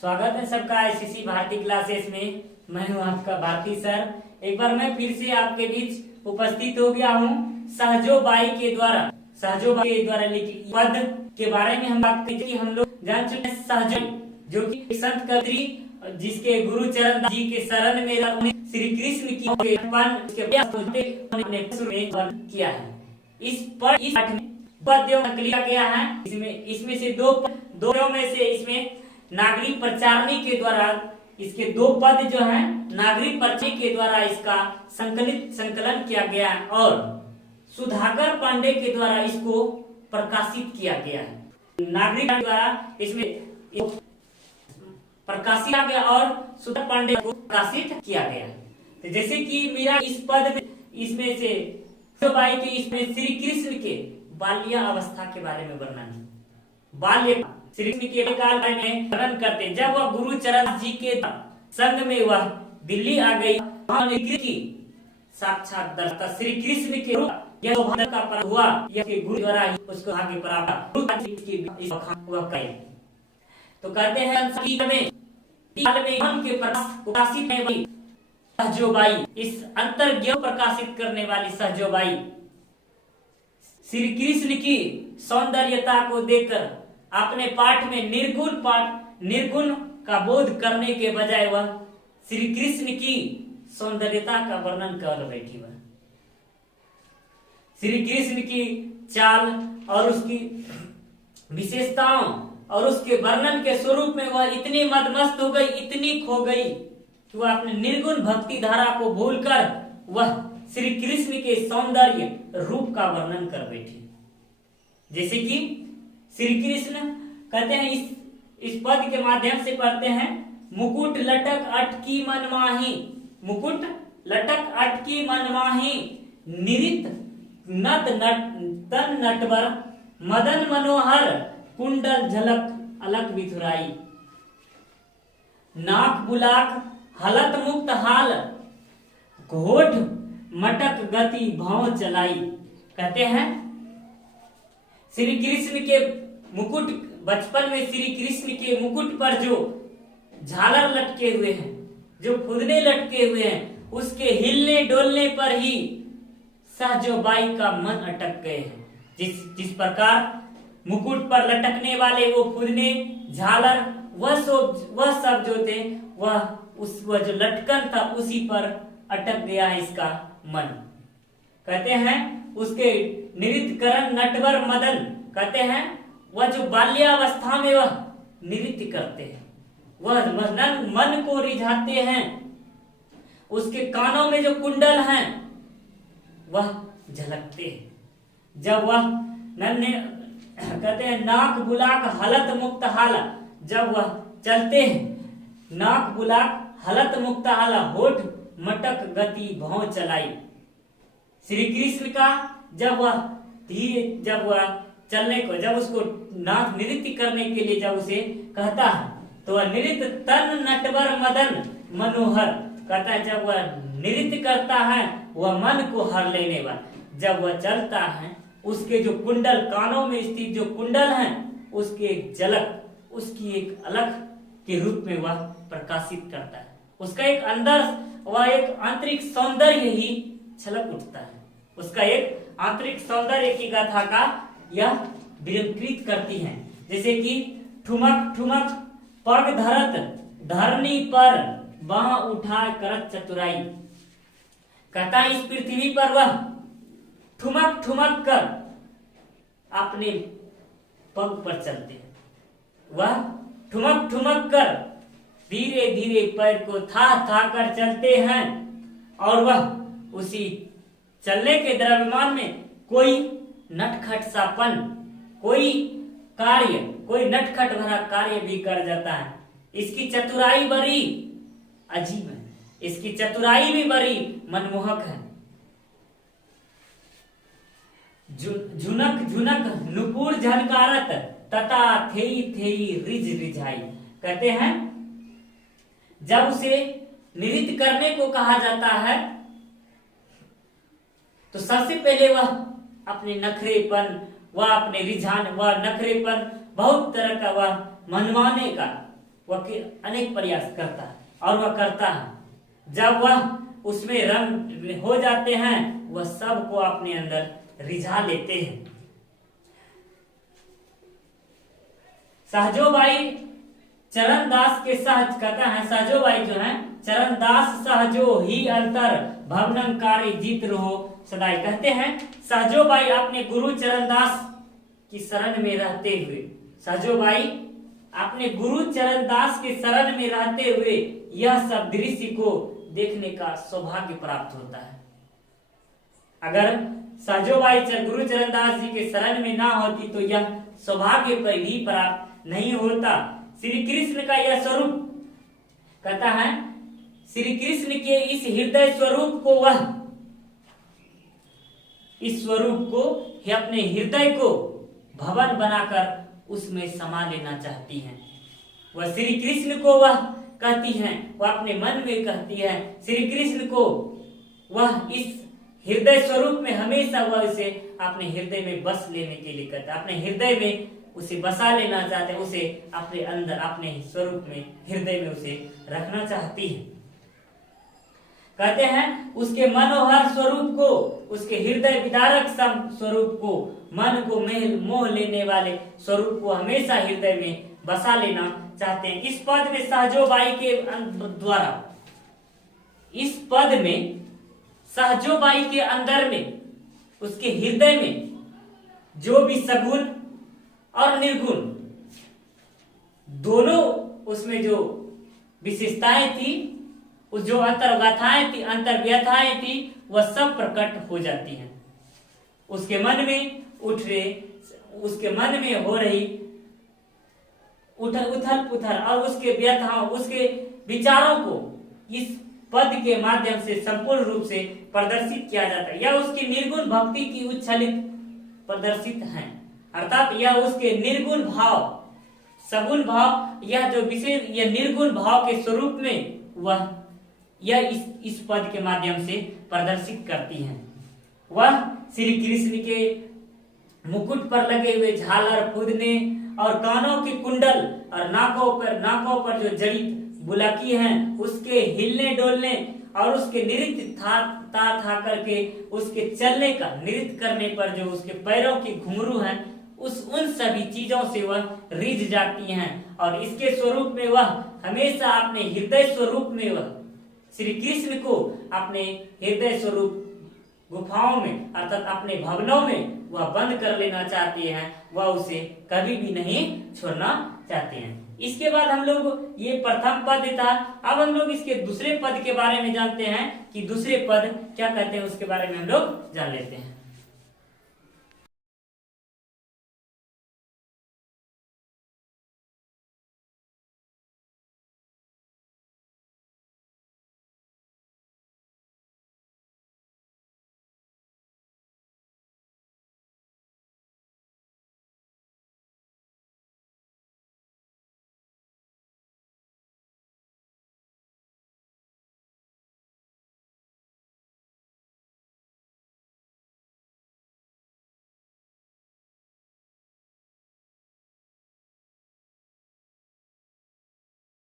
स्वागत है सबका आईसीसी भारती क्लासेस में। मैं हूं आपका भारती सर। एक बार मैं फिर से आपके बीच उपस्थित हो गया हूं। सहजोबाई के द्वारा लिखित पद के बारे में हम बात करेंगे। हम लोग जान चुके हैं सहजोबाई जो कि एक संत कवि जिसके गुरु चरण जी के शरण में श्री कृष्ण की अपने किया है। इस पाठ में पद्यों का लिखा गया है। इसमें से दो में से इसमें नागरिक प्रचारणी के द्वारा इसके दो पद जो हैं नागरिक प्रचारणी के द्वारा इसका संकलन किया गया है और सुधाकर पांडे के द्वारा इसको प्रकाशित किया गया है। नागरिक द्वारा इसमें प्रकाशित किया गया और सुधाकर पांडे को प्रकाशित किया गया। तो जैसे कि मेरा इस पद में इसमें से बाई के इसमें श्री कृष्ण के बाल्या अवस्था के बारे में वर्णन है। बाल्य श्री कृष्ण के काल में वर्णन करते हैं। जब वह गुरु चरण जी के संग में वह दिल्ली आ गई, की साक्षात दर्शन श्री कृष्ण के यह सौभाग्य का प्राप्त हुआ। यह गुरु द्वारा ही उसको आगे प्राप्त तो कहते हैं मन के प्रकाशित में सहजोबाई, इस अंतर्ज्ञान प्रकाशित करने वाली सहजोबाई श्री कृष्ण की सौंदर्यता को देखकर अपने पाठ में निर्गुण का बोध करने के बजाय वह श्री कृष्ण की सौंदर्यता का वर्णन कर बैठी। वह श्री कृष्ण की चाल और उसकी विशेषताओं और उसके वर्णन के स्वरूप में वह इतनी मदमस्त हो गई, इतनी खो गई कि वह अपने निर्गुण भक्ति धारा को भूलकर वह श्री कृष्ण के सौंदर्य रूप का वर्णन कर बैठी। जैसे कि श्री कृष्ण कहते हैं, इस पद के माध्यम से पढ़ते हैं। मुकुट लटक अटकी मनमाही, मुकुट लटक अटकी मनमाही, निरित नत तन नटवर, मदन मनोहर कुंडल झलक अलक बिथुराई, नाक बुलाक हलत मुक्त हाल, घोट मटक गति भाव चलाई। कहते हैं श्री कृष्ण के मुकुट, बचपन में श्री कृष्ण के मुकुट पर जो झालर लटके हुए हैं, जो फुदने लटके हुए हैं, उसके हिलने डोलने पर ही सहजोबाई का मन अटक गए हैं। जिस प्रकार मुकुट पर लटकने वाले वो फुदने झालर वह सब जो थे वह जो लटकन था उसी पर अटक गया है इसका मन। कहते हैं उसके नृत्यकरण नटवर मदन, कहते हैं वह जो बाल्यावस्था में वह नृत्य करते हैं, वह मन को रिझाते हैं। उसके कानों में जो कुंडल हैं वह झलकते हैं। जब वह नन्हे कहते हैं नाक बुलाक हलत मुक्त हाला, जब वह चलते हैं नाक बुलाक हलत मुक्त हाला, होठ मटक गति भाव चलाई। श्री कृष्ण का जब वह चलने को, जब उसको नाच नृत्य करने के लिए जब उसे कहता है तो वह नृत्य तन नटवर मदन मनोहर, कहता है जब वह नृत्य करता है वह मन को हर लेने वाला। जब वह चलता है उसके जो कुंडल, कानों में स्थित जो कुंडल हैं, उसकी एक झलक, उसकी एक अलग के रूप में वह प्रकाशित करता है। उसका एक अंदर वह एक आंतरिक सौंदर्य ही छलक उठता है। उसका एक आंतरिक सौंदर्य की गाथा का यह विलंकृत करती है। जैसे कि ठुमक ठुमक पग धरत धरनी पर बाह उठा करत चतुराई, कहता इस पृथ्वी पर वह ठुमक ठुमक कर अपने पग पर चलते हैं। वह ठुमक ठुमक कर धीरे धीरे पैर को था कर चलते हैं और वह उसी चलने के द्रव्यमान में कोई नटखट सापन, कोई नटखट भरा कार्य भी कर जाता है। इसकी चतुराई बड़ी अजीब है, इसकी चतुराई भी बड़ी मनमोहक है। झुनक झुनक नुपुर झनकारत तथा थेई थेई रिझ रिझाई, कहते हैं जब उसे नृत्य करने को कहा जाता है तो सबसे पहले वह अपने नखरेपन, वह अपने रिझान, वह नखरेपन, बहुत तरह का वह मनवाने का वह अनेक प्रयास करता है और वह करता है। जब वह उसमें रंग हो जाते हैं, वह सबको अपने अंदर रिझा लेते हैं। सहजोबाई चरणदास के सहज कहता है, सहजोबाई जो है चरणदास सहजो ही अंतर भवनंकारी जीत रहो सदाई। कहते हैं सहजोबाई अपने गुरु चरणदास की शरण में रहते हुए, सहजोबाई अपने गुरु चरणदास के शरण में रहते हुए यह सब दृश्य को देखने का सौभाग्य प्राप्त होता है। अगर सहजोबाई गुरु चरणदास जी के शरण में ना होती तो यह सौभाग्य पर भी प्राप्त नहीं होता। श्री कृष्ण का यह स्वरूप कहता है, श्री कृष्ण के इस हृदय स्वरूप को वह इस स्वरूप को ही अपने हृदय को भवन बनाकर उसमें समा लेना चाहती हैं। वह श्री कृष्ण को वह कहती हैं, वह अपने मन में कहती है, श्री कृष्ण को वह इस हृदय स्वरूप में हमेशा वह उसे अपने हृदय में बस लेने के लिए कहता है, अपने हृदय में उसे बसा लेना चाहते हैं, उसे अपने अंदर अपने स्वरूप में हृदय में उसे रखना चाहती है। कहते हैं उसके मनोहर स्वरूप को, उसके हृदय विदारक स्वरूप को, मन को मोह लेने वाले स्वरूप को हमेशा हृदय में बसा लेना चाहते हैं। इस पद में सहजोबाई के द्वारा, इस पद में सहजोबाई के अंदर में, उसके हृदय में जो भी सगुण और निर्गुण दोनों उसमें जो विशेषताएं थी, उस जो अंतर्गाथाएं थी, अंतर्व्यथाएं थी, वह सब प्रकट हो जाती हैं। उसके मन में उठ रहे, उसके मन में हो रही उथल पुथल और उसके व्यथाओं, उसके विचारों को इस पद के माध्यम से संपूर्ण रूप से प्रदर्शित किया जाता है। यह उसकी निर्गुण भक्ति की उच्छलित प्रदर्शित है, अर्थात यह उसके निर्गुण भाव, सगुण भाव, यह जो विशेष यह निर्गुण भाव के स्वरूप में वह यह इस पद के माध्यम से प्रदर्शित करती हैं। वह श्री कृष्ण के मुकुट पर लगे हुए झालर फूदने और कानों की कुंडल और नाकों पर जो जड़ित बुलाकी हैं, उसके हिलने डोलने और उसके नृत्य था करके उसके चलने का, नृत्य करने पर जो उसके पैरों की घुंघरू हैं, उन सभी चीजों से वह रिझ जाती हैं। और इसके स्वरूप में वह हमेशा अपने हृदय स्वरूप में वह श्री कृष्ण को अपने हृदय स्वरूप गुफाओं में अर्थात अपने भवनों में वह बंद कर लेना चाहते हैं, वह उसे कभी भी नहीं छोड़ना चाहते हैं। इसके बाद हम लोग, ये प्रथम पद था, अब हम लोग इसके दूसरे पद के बारे में जानते हैं कि दूसरे पद क्या कहते हैं, उसके बारे में हम लोग जान लेते हैं।